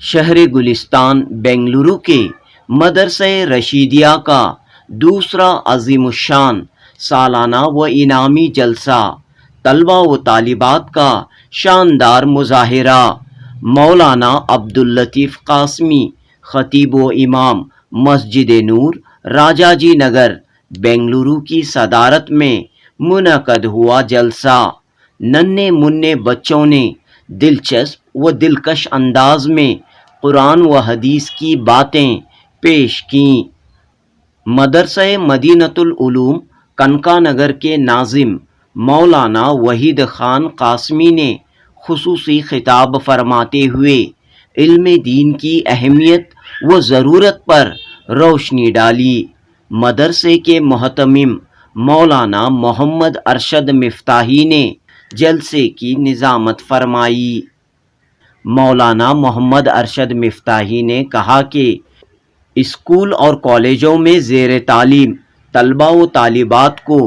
شہر گلستان بنگلورو کے مدرسہ رشیدیہ کا دوسرا عظیم الشان سالانہ و انعامی جلسہ، طلباء و طالبات کا شاندار مظاہرہ، مولانا عبداللطیف قاسمی خطیب و امام مسجد نور راجا جی نگر بنگلورو کی صدارت میں منعقد ہوا جلسہ۔ ننھے منھے بچوں نے دلچسپ و دلکش انداز میں قرآن و حدیث کی باتیں پیش کیں۔ مدرسہ مدینۃ العلوم کنکا نگر کے ناظم مولانا وحید خان قاسمی نے خصوصی خطاب فرماتے ہوئے علم دین کی اہمیت و ضرورت پر روشنی ڈالی۔ مدرسے کے محتمم مولانا محمد ارشد مفتاحی نے جلسے کی نظامت فرمائی۔ مولانا محمد ارشد مفتاحی نے کہا کہ اسکول اور کالجوں میں زیر تعلیم طلباء و طالبات کو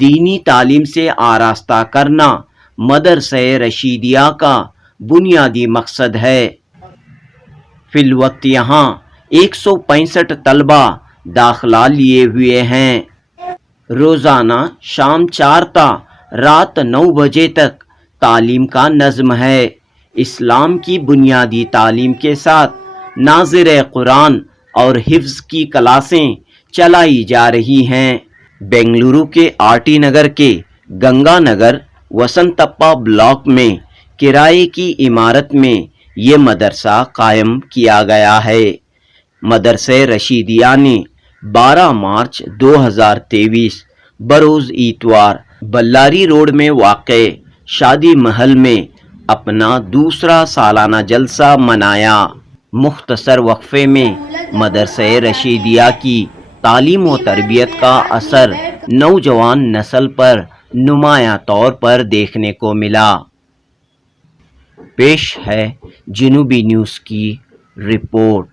دینی تعلیم سے آراستہ کرنا مدرسہ رشیدیہ کا بنیادی مقصد ہے۔ فی الوقت یہاں 165 طلباء داخلہ لیے ہوئے ہیں۔ روزانہ شام 4 تا رات 9 بجے تک تعلیم کا نظم ہے۔ اسلام کی بنیادی تعلیم کے ساتھ ناظر قرآن اور حفظ کی کلاسیں چلائی جا رہی ہیں۔ بنگلورو کے آر ٹی نگر کے گنگا نگر وسنتپا بلاک میں کرائے کی عمارت میں یہ مدرسہ قائم کیا گیا ہے۔ مدرسہ رشیدیہ نے 12 مارچ 2023 بروز اتوار بلاری روڈ میں واقع شادی محل میں اپنا دوسرا سالانہ جلسہ منایا۔ مختصر وقفے میں مدرسہ رشیدیہ کی تعلیم و تربیت کا اثر نوجوان نسل پر نمایاں طور پر دیکھنے کو ملا۔ پیش ہے جنوبی نیوز کی رپورٹ۔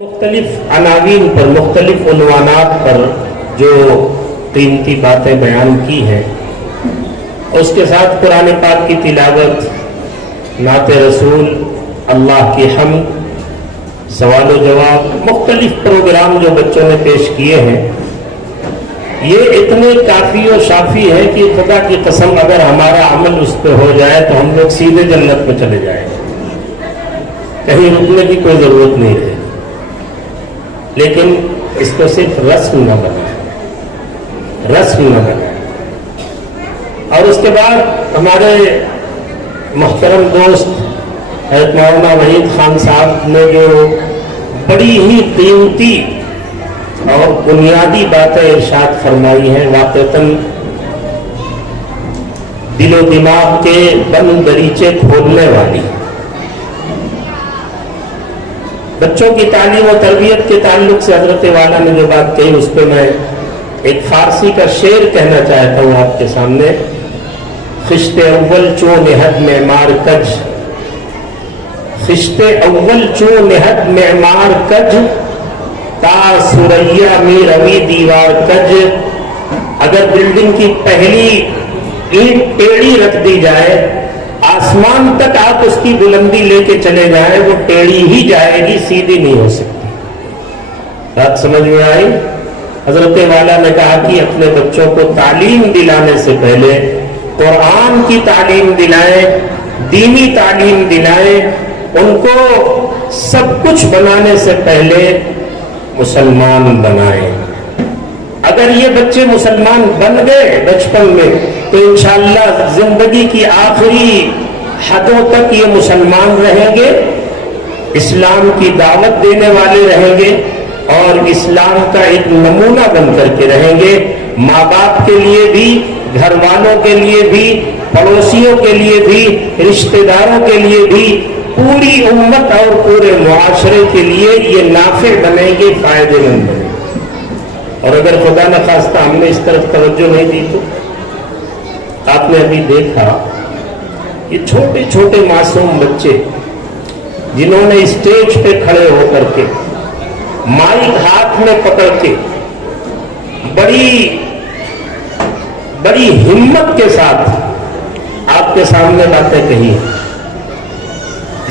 مختلف عناوین پر، مختلف عنوانات پر جو قیمتی باتیں بیان کی ہیں، اس کے ساتھ قرآن پاک کی تلاوت، نعت رسول، اللہ کی حمد، سوال و جواب، مختلف پروگرام جو بچوں نے پیش کیے ہیں، یہ اتنے کافی و شافی ہے کہ خدا کی قسم اگر ہمارا عمل اس پہ ہو جائے تو ہم لوگ سیدھے جنت میں چلے جائیں، کہیں رکنے کی کوئی ضرورت نہیں ہے۔ لیکن اس کو صرف رسم نہ بنائیں، رسم نہ بنائیں۔ اور اس کے بعد ہمارے محترم دوست حضرت مولانا وحید خان صاحب نے جو بڑی ہی قیمتی اور بنیادی باتیں ارشاد فرمائی ہیں، واقعتاً دل و دماغ کے بند دریچے کھولنے والی۔ بچوں کی تعلیم و تربیت کے تعلق سے حضرت والا نے جو بات کہی، اس پہ میں ایک فارسی کا شعر کہنا چاہتا ہوں آپ کے سامنے۔ خشت اول چو نہد معمار کج، خشت اول چو نہد معمار کج، تا سریا میں روی دیوار کج۔ اگر بلڈنگ کی پہلی اینٹ ٹیڑھی رکھ دی جائے، آسمان تک آپ اس کی بلندی لے کے چلے جائیں، وہ ٹیڑھی ہی جائے گی، سیدھی نہیں ہو سکتی۔ بات سمجھ میں آئی؟ حضرت والا نے کہا کہ اپنے بچوں کو تعلیم دلانے سے پہلے قرآن کی تعلیم دلائیں، دینی تعلیم دلائیں، ان کو سب کچھ بنانے سے پہلے مسلمان بنائیں۔ اگر یہ بچے مسلمان بن گئے بچپن میں تو انشاءاللہ زندگی کی آخری حدوں تک یہ مسلمان رہیں گے، اسلام کی دعوت دینے والے رہیں گے اور اسلام کا ایک نمونہ بن کر کے رہیں گے۔ ماں باپ کے لیے بھی، گھر والوں کے لیے بھی، پڑوسیوں کے لیے بھی، رشتہ داروں کے لیے بھی، پوری امت اور پورے معاشرے کے لیے یہ نافع بنیں گے، فائدے مند بنیں گے۔ اور اگر خدا نخواستہ ہم نے اس طرف توجہ نہیں دی تو آپ نے ابھی دیکھا یہ چھوٹے چھوٹے معصوم بچے جنہوں نے اسٹیج پہ کھڑے ہو کر کے مائک ہاتھ میں پکڑ کے بڑی ہمت کے ساتھ آپ کے سامنے باتیں کہی۔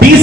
20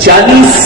40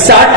60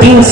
3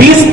20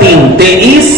3 23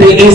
23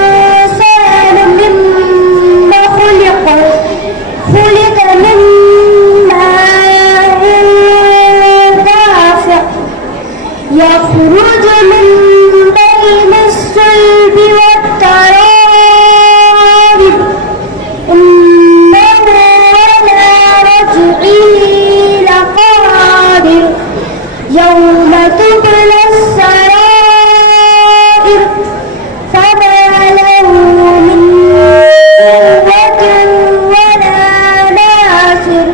الإنسان مما خلق، خلق من ماء دافق، يخرج من بين الصلب والترائب، إنه على رجعه لقادر، يوم تبلى السرائر، فما له من قوة ولا ناصر،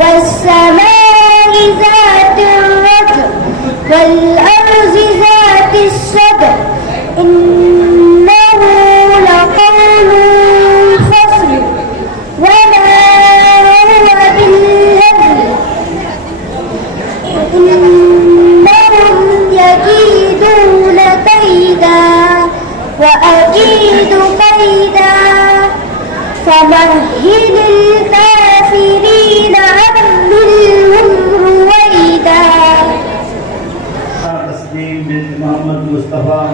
والسماء ذات الرجع، والأرض ذات الصدع، إنه لقول فصل، وما هو بالهزل، إنهم يكيدون كيدا وأكيد كيدا، فمهل الكافرين أمهلهم رويدا. تسلیم بنت محمد مصطفیٰ،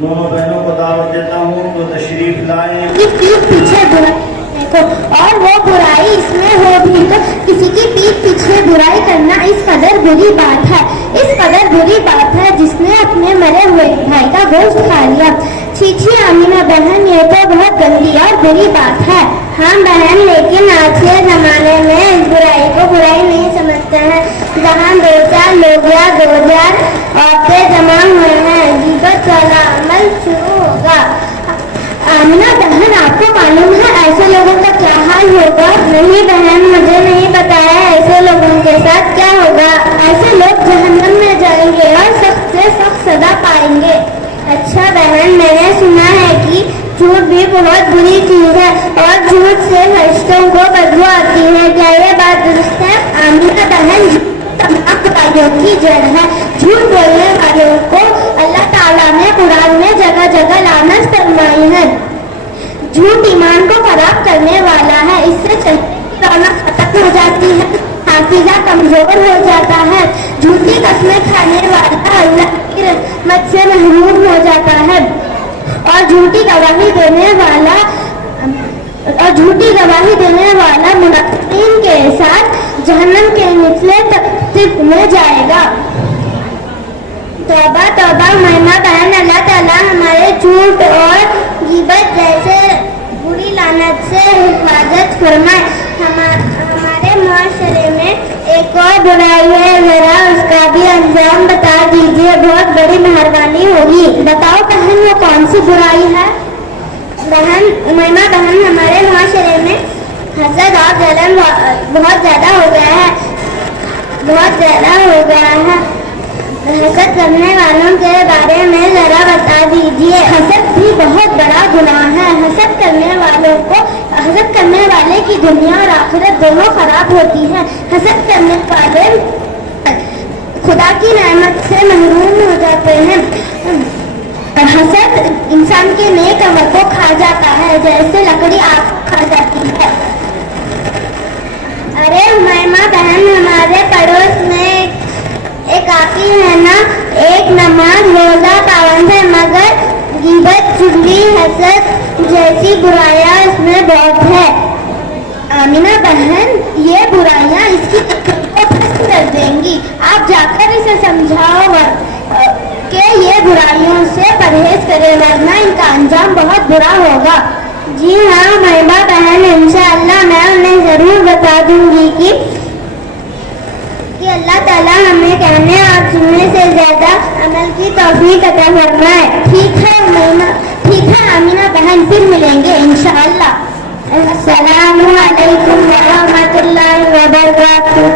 دونوں بہنوں کو دعوت دیتا ہوں تو تشریف لائیں۔ کی پیٹھ پیچھے برائی دیکھو، اور وہ برائی اس میں ہو بھی تو کسی کی پیٹھ پیچھے برائی کرنا اس قدر بری بات ہے، اس قدر بری بات ہے جس نے اپنے مرے ہوئے بھائی کا گوشت کھا لیا۔ چیچی آمینہ بہن، یہ تو بہت گندی اور بری بات ہے۔ ہاں بہن، لیکن آج کے زمانے میں اس برائی کو برائی نہیں سمجھتے ہیں۔ جہاں 2-4 لوگ یا 2,000 عورتیں جمع ہوئے ہیں، غیبت والا عمل شروع ہوگا۔ آمینہ بہن، آپ کو معلوم ہے ایسے لوگوں کا کیا حال ہوگا؟ نہیں بہن، مجھے نہیں بتایا ایسے لوگوں کے ساتھ کیا ہوگا۔ ایسے لوگ جہنم میں جائیں گے اور سخت سے سخت سزا پائیں گے۔ اچھا بہن، میں نے سنا ہے کہ جھوٹ بھی بہت بری چیز ہے اور جھوٹ سے فرشتوں کو بدبو آتی ہے، کیا یہ بات درست ہے؟ آمینہ بہن، تمام برائیوں کی جڑ ہے۔ جھوٹ بولنے والوں کو اللہ تعالیٰ نے قرآن میں جگہ جگہ لعنت فرمائی ہے۔ جھوٹ ایمان کو خراب کرنے والا ہے، اس سے چہرے کی رونق ختم ہو جاتی ہے، حافظہ کمزور ہو جاتا ہے، جھوٹی قسمیں کھانے والا اللہ کی رحمت سے محروم ہو جاتا ہے، اور جھوٹی گواہی دینے والا منافقین کے ساتھ جہنم کے نچلے طبقے میں جائے گا۔ توبہ توبہ مہمہ بہن، اللہ تعالیٰ ہمارے جھوٹ اور غیبت جیسے بری لعنت سے حفاظت فرمائے۔ ہمارے معاشرے میں ایک اور برائی ہے، ذرا اس کا بھی انجام بتا دیجیے، بہت بڑی مہربانی ہوگی۔ بتاؤ بہن، وہ کون سی برائی ہے؟ بہن مہمہ بہن، ہمارے معاشرے میں حسد اور جلن بہت زیادہ ہو گیا ہے، بہت زیادہ ہو گیا ہے۔ حسد کرنے والوں کے بارے میں ذرا بتا دیجیے۔ حسد بھی بہت بڑا گناہ ہے، حسد کرنے والے کی دنیا اور آخرت دونوں خراب ہوتی ہے۔ حسد کرنے والے خدا کی نعمت سے محروم ہو جاتے ہیں۔ حسد انسان کے نیک عمل کو کھا جاتا ہے، جیسے لکڑی آگ کھا جاتی ہے۔ آتی ہے نا, ایک نماز روزہ پابند ہے, مگر غیبت, چغلی, حسد جیسی برائیاں اس میں بہت ہے. آمینہ بہن, یہ برائیاں اس کی کر دیں گی. آپ جا کر اسے سمجھاؤ کہ یہ برائیوں سے پرہیز کرے, ورنہ ان کا انجام بہت برا ہوگا. جی ہاں محبہ بہن, انشاءاللہ میں انہیں ضرور بتا دوں گی کہ اللہ تعالیٰ ہمیں کہنے اور سننے سے زیادہ عمل کی توفیق عطا فرمائے. ٹھیک ہے آمینہ بہن, پھر ملیں گے انشاءاللہ. السلام علیکم ورحمۃ اللہ وبرکاتہ.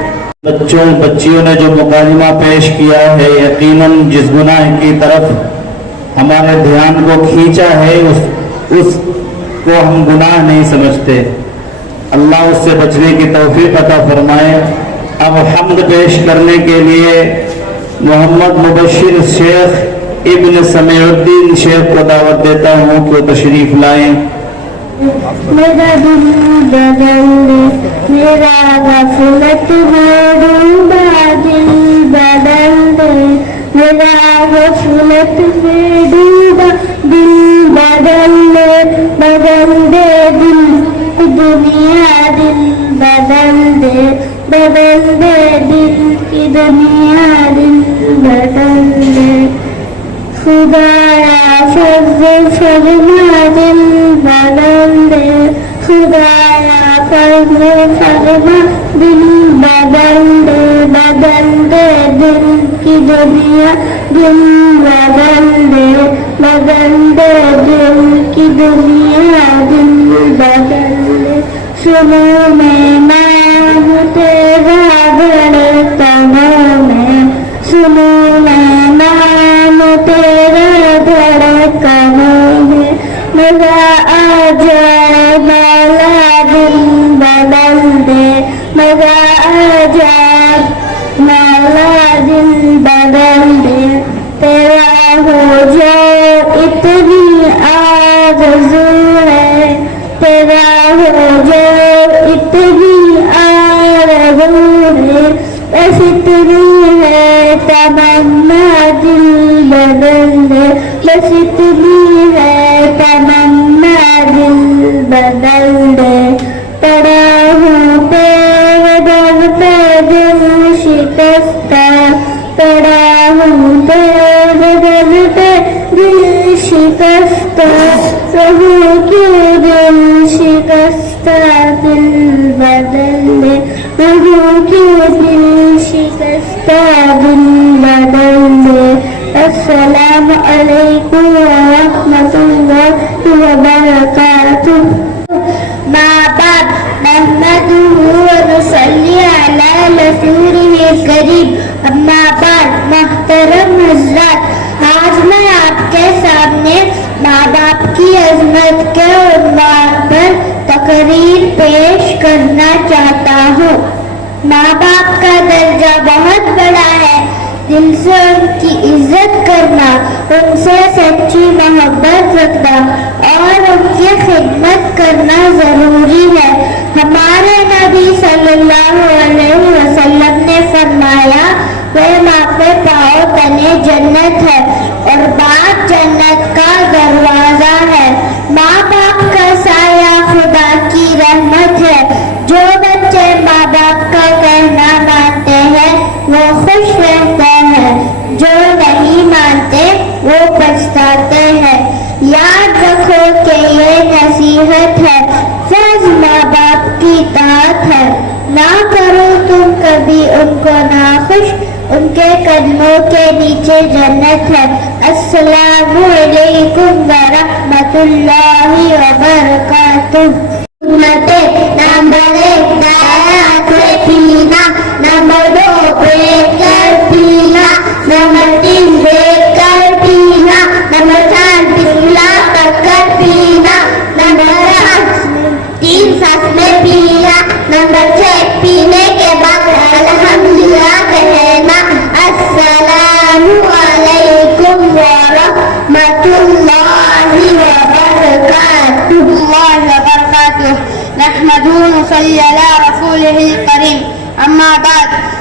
بچوں بچیوں نے جو مکالمہ پیش کیا ہے, یقیناً جس گناہ کی طرف ہمارے دھیان کو کھینچا ہے اس کو ہم گناہ نہیں سمجھتے. اللہ اس سے بچنے کی توفیق عطا فرمائے. اب حمد پیش کرنے کے لیے محمد مبشر شیخ ابن سمیع الدین شیخ کو دعوت دیتا ہوں کہ وہ تشریف لائیں. میرا دل بدل دے, میرا غفلت میں ڈوبا دل بدل دے, میرا غفلت میں ڈوبا دل بدل دے, بدل دے دل کی دنیا, دل بدل دے, بدل دے دل کی دنیا, دل بدل دے. خدایا فضل فرما دل بدل دے, خدایا فضل فرما دل بدل دے, بدل دے دل کی دنیا, دل بدل دے, بدل دے دل کی دنیا, دل بدل دے. سنو میں نام تیرا دھڑکنوں میں, سنو میں نام تیرا دھڑکنوں میں, میرا آ جائے مولا دل بدل دے, میرا آ جائے مولا دل بدل دے. تیرا ہو جائے اتنی آرزو ہے, تیرا ہو جائے اتنی آرزو ہے, بس اتنی ہے تمنا دل بدل دے, بس اتنی ہے تمنا دل بدل دے. پڑا ہوں تیرے در پہ دل شکستہ, پڑا ہوں تیرے در پہ دل شکستہ, رہوں کیوں دل شکستہ, دل بدل دے, رہوں کیوں دل شکستہ, دل بدل دے. السلام علیکم ورحمۃ اللہ وبرکاتہ. ماں باپ نحمدہ ونصلی علی رسولہ الکریم. اما بعد, محترم حضرات, آج میں آپ کے سامنے ماں باپ کی عظمت کے عنوان پر تقریر پیش کرنا چاہتا ہوں. ماں باپ کا درجہ بہت بڑا ہے. دل سے ان کی عزت کرنا, ان سے سچی محبت رکھنا اور ان کی خدمت کرنا ضروری ہے. ہمارے نبی صلی اللہ علیہ وسلم نے فرمایا, وہ ماں کے پاؤں تلے جنت ہے اور باپ جنت کا دروازہ ہے. ماں باپ کا سایہ خدا کی رحمت ہے. جو بچے ماں باپ کا کہنا مانتے ہیں وہ خوش رہتے ہیں, جو نہیں مانتے وہ پچھتاتے ہیں. یاد رکھو کہ یہ نصیحت ہے, فرض ماں باپ کی اطاعت ہے. نہ کرو تم کبھی ان کو ناخوش, ان کے قدموں کے نیچے جنت ہے. السلام علیکم ورحمۃ اللہ وبرکاتہ. نمبر 1 دایا سے پینا, نمبر 2 بیٹھ کر پینا, نمبر 3 دیکھ کر پینا, نمبر 4 بسملہ پڑھ کر پینا, نمبر 5 3 سانس میں پینا, نمبر 6 پینے کے بعد الحمدللہ کہنا. السلام علیکم ورحمۃ اللہ وبرکاتہ. نحمدہ ونصلی علی رسولہ الکریم. اما بعد,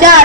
4,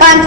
5,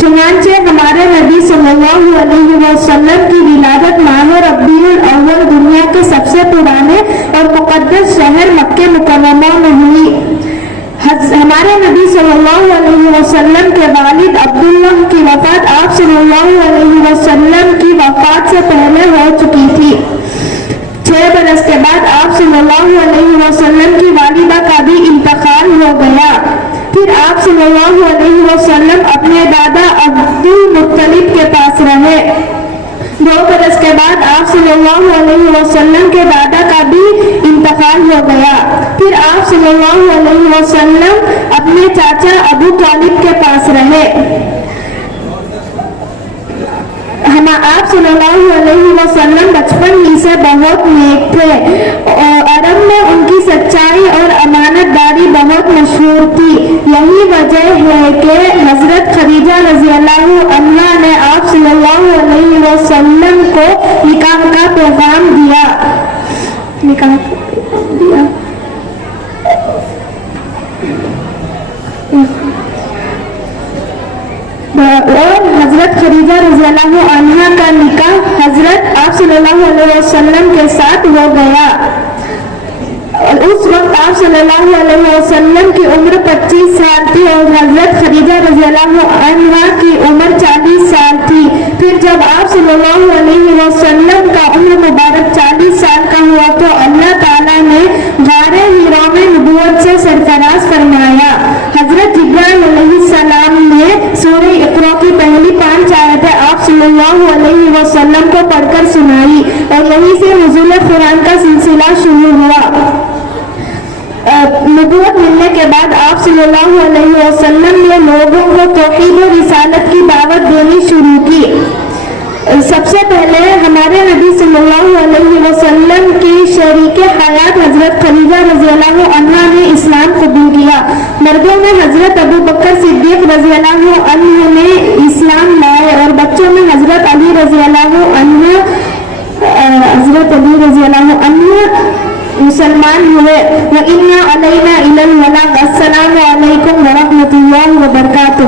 چنانچہ ہمارے نبی صلی اللہ علیہ وسلم کی ولادت ماہ ربیع الاول دنیا کے سب سے پرانے اور مقدس شہر مکہ مکرمہ میں ہوئی۔ ہمارے نبی صلی اللہ علیہ وسلم کے والد عبداللہ کی وفات آپ صلی اللہ علیہ وسلم کی وفات سے پہلے ہو چکی تھی۔ 6 برس کے بعد آپ صلی اللہ علیہ وسلم کی والدہ کا بھی انتقال ہو گیا۔ پھر آپ صلی اللہ علیہ وسلم اپنے دادا عبد المطلب کے پاس رہے۔ 2 برس کے بعد آپ صلی اللہ علیہ وسلم کے دادا کا بھی انتقال ہو گیا۔ پھر آپ صلی اللہ علیہ وسلم اپنے چاچا ابو طالب کے پاس رہے۔ آپ صلی اللہ علیہ وسلم بچپن ہی سے بہت نیک تھے۔ عرب میں ان کی سچائی اور امانت داری بہت مشہور تھی۔ یہی وجہ ہے کہ حضرت خدیجہ رضی اللہ عنہا نے آپ صلی اللہ علیہ وسلم کو نکاح کا پیغام دیا۔ اور حضرت خدیجہ رضی اللہ عنہا کا نکاح حضرت آپ صلی اللہ علیہ وسلم کے ساتھ ہو گیا۔ اس وقت آپ صلی اللہ علیہ وسلم کی عمر 25 سال تھی اور حضرت خدیجہ رضی اللہ عنہا کی عمر 40 سال تھی۔ پھر جب آپ صلی اللہ علیہ وسلم کا عمر مبارک 40 سال کا ہوا تو اللہ تعالیٰ نے غار حرا میں نبوت سے سرفراز فرمایا۔ حضرت جبرائیل علیہ السلام نے سورہ اقرا کی پہلی 5 آیتیں آپ صلی اللہ علیہ وسلم کو پڑھ کر سنائی اور یہیں سے نزول قرآن کا سلسلہ شروع ہوا۔ نبوت ملنے کے بعد آپ صلی اللہ علیہ وسلم نے لوگوں کو توحید و رسالت کی دعوت دینی شروع کی۔ سب سے پہلے ہمارے نبی صلی اللہ علیہ وسلم کی شریک حیات حضرت خدیجہ رضی اللہ عنہا نے اسلام قبول کیا۔ مردوں میں حضرت ابو بکر صدیق رضی اللہ عنہ نے اسلام لائے اور بچوں میں حضرت علی رضی اللہ عنہ مسلمان ہوئے۔ وَإِنَّا عَلَيْنَا إِلَى الْبَلَاغِ۔ السلام علیکم ورحمۃ اللہ وبرکاتہ۔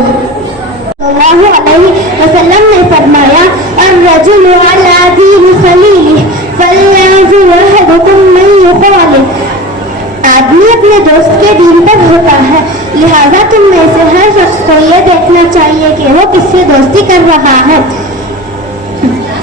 اللہ علیہ وسلم نے فرمایا الرجل علی دین خلیلہ فلینظر احدکم من یخالف۔ آدمی اپنے دوست کے دین پر ہوتا ہے، لہذا تم میں سے ہر شخص کو یہ دیکھنا چاہیے کہ وہ کس سے دوستی کر رہا ہے۔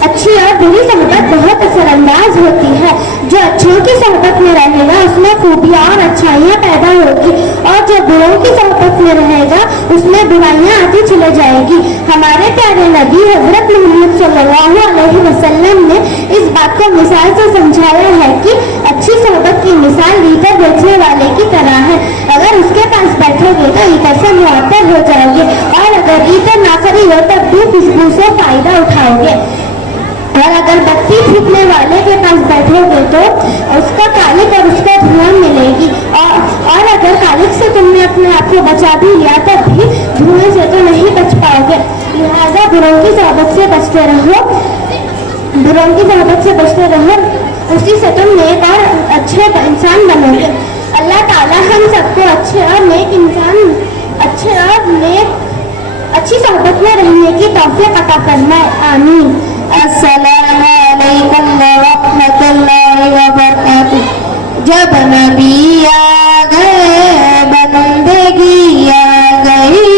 اچھی اور بری صحبت بہت اثر انداز ہوتی ہے۔ جو اچھوں کی صحبت میں رہے گا اس میں خوبیاں اور اچھائیاں پیدا ہوگی، اور جو بروں کی صحبت میں رہے گا اس میں برائیاں آتی چلے جائے گی۔ ہمارے پیارے نبی حضرت محمد صلی اللہ علیہ وسلم نے اس بات کو مثال سے سمجھایا ہے کہ اچھی صحبت کی مثال عطر بیچنے والے کی طرح ہے۔ اگر اس کے پاس بیٹھو گے تو عطر سے معطر ہو جاؤ گے، اور اگر عطر نہ خری ہو تب بھی خوشبو سے فائدہ اٹھاؤ گے۔ اور اگر بتی پھینکنے والے کے پاس بیٹھو گے تو اس کا کالک اور اس کا دھواں ملے گی، اور اگر کالک سے تم نے اپنے آپ کو بچا بھی لیا تب بھی دھوئیں سے تو نہیں بچ پاؤ گے۔ لہٰذا بروں کی صحبت سے بچتے رہو، اسی سے تم نیک اور اچھے انسان بنو گے۔ اللہ تعالیٰ ہم سب کو اچھی صحبت میں رہنے کی توفیق عطا فرمائے، آمین۔ السلام علیکم ورحمۃ اللہ وبرکاتہ۔ جب نبی آ گئے بندگی آ گئی،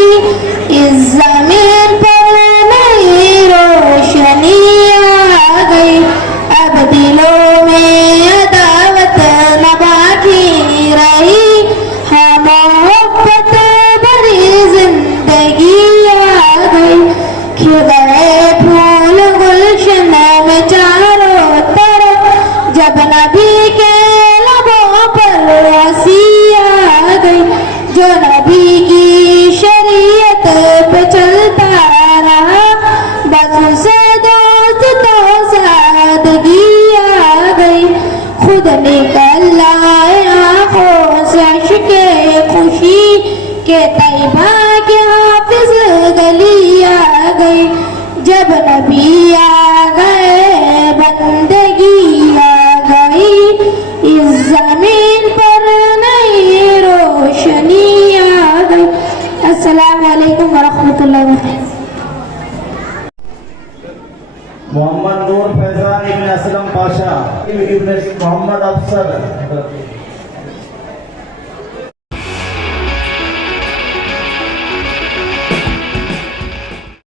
اس زمین پر نئی روشنی آ گئی، اب دلوں میں عداوت نہ باقی رہی، ہم محبت بھری زندگی آ گئی، کھلے پھول گلشن میں چاروں طرف، جب نبی کے لبوں پر ہنسی آ گئی، جو نبی کی شریعت پہ چلتا رہا، بس اسے دوست تو سادگی آ گئی، خود نکل آئے آنکھوں سے عشق خوشی کہ طیبہ کے حافظ گلی آ گئی، جب نبی آ گئے بندگی آ گئی، اس زمین پر نئی روشنی آ گئی۔ السلام السلام علیکم ورحمۃ اللہ وبرکاتہ. محمد نور فیضان ابن اسلم پاشا ابن محمد افسر